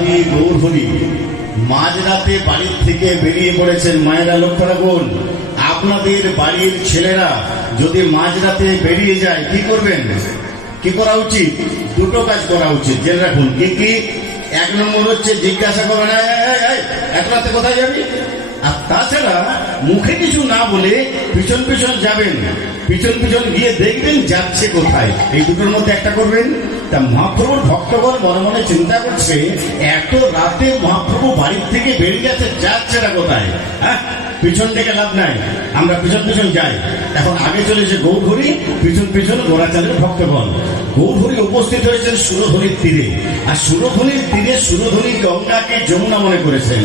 রাধারাধি গৌর হরি মাঝরাতে বাড়ির থেকে বেরিয়ে পড়েছেন। মায়েরা লক্ষ্য রাখুন, আপনাদের বাড়ির ছেলেরা যদি মাঝরাতে বেরিয়ে যায় কি করবেন? কি করা উচিত? দুটো কাজ করা উচিত, জেনে রাখুন। কি কি? এক নম্বর হচ্ছে জিজ্ঞাসা করবেন, এত রাতে কোথায় যাবি? আর তাছাড়া মুখে কিছু না বলে পিছন পিছন যাবেন, পিছন পিছন গিয়ে দেখবেন যাচ্ছে কোথায়। এই দুটোর মধ্যে একটা করবেন। তা মহাপ্রভুর ভক্তগণ মনে মনে চিন্তা করছে, এত রাতে মহাপ্রভু বাড়ির থেকে বেরিয়ে যাচ্ছে, যাচ্ছেটা কোথায়? হ্যাঁ, পিছন থেকে লাভ নাই, আমরা পিছন পিছন যাই। এখন আগে চলেছে গৌরহরি, পিছন পিছন গোরাচাঁদের ভক্তগণ। গৌরহরি উপস্থিত হয়েছেন সুরধনির তীরে, আর সুরধনির তীরে সুরধনি গঙ্গাকে যমুনা মনে করেছেন,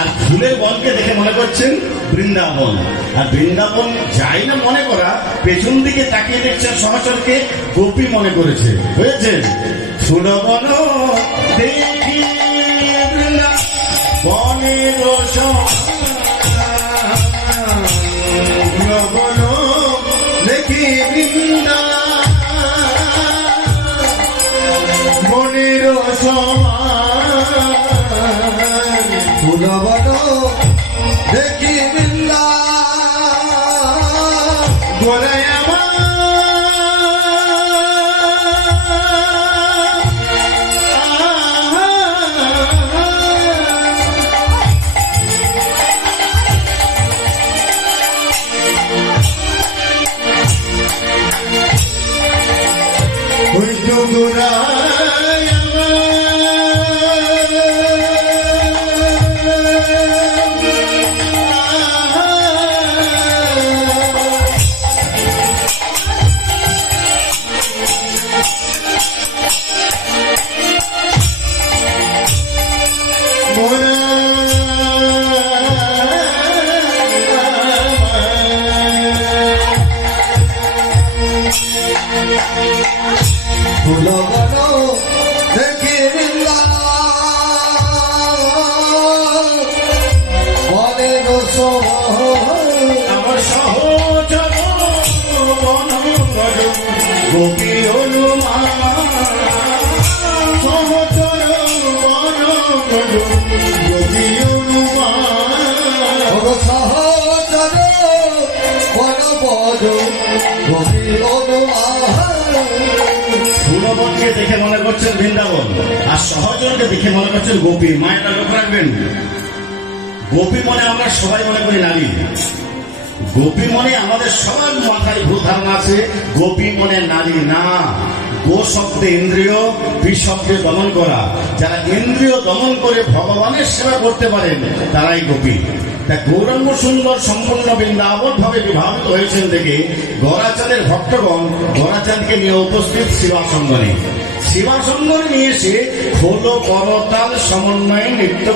আর ফুলের বনকে দেখে মনে করছেন বৃন্দাবন। আর বৃন্দাবন যাই না মনে করা, পেছন দিকে তাকিয়ে দেখছেন সহচরকে গোপী মনে করেছে। হয়েছে ফুল বন দেখি বনের বন দেখি বৃন্দা বনের ফুল বন দেখি বৃন্দা গোলায় ফুল বন দেখি বৃন্দা বনের আমার সহচর বন গোপী হনুমান, সহচর বন গোপী হনুমান, সহচর বন বন গোপী হনুমান। ফুলবনকে দেখে মনে করছেন বৃন্দাবন, আর সহচরকে দেখে মনে করছেন গোপী। মায়েরা লক্ষ্য রাখবেন, গোপী মনে আমরা সবাই মনে করি নারী। গোপী মনে আমাদের সবার মাথায় ভুল ধারণা আছে, গোপী মনে নারী না। গো শব্দে ইন্দ্রিয়, পি শব্দে দমন করা। যারা ইন্দ্রিয় দমন করে ভগবানের সেবা করতে পারেন তারাই গোপী। তা গৌরাঙ্গ সুন্দর সম্পূর্ণ বৃন্দাবন ভাবে বিভাবিত হয়েছেন দেখে গোরাচাঁদের ভক্তগণ গোরাচাঁদকে নিয়ে উপস্থিত শিবাসঙ্গনে। শিবাসঙ্গনে নিয়ে এসে খোল করতাল সমন্বয়ে নৃত্য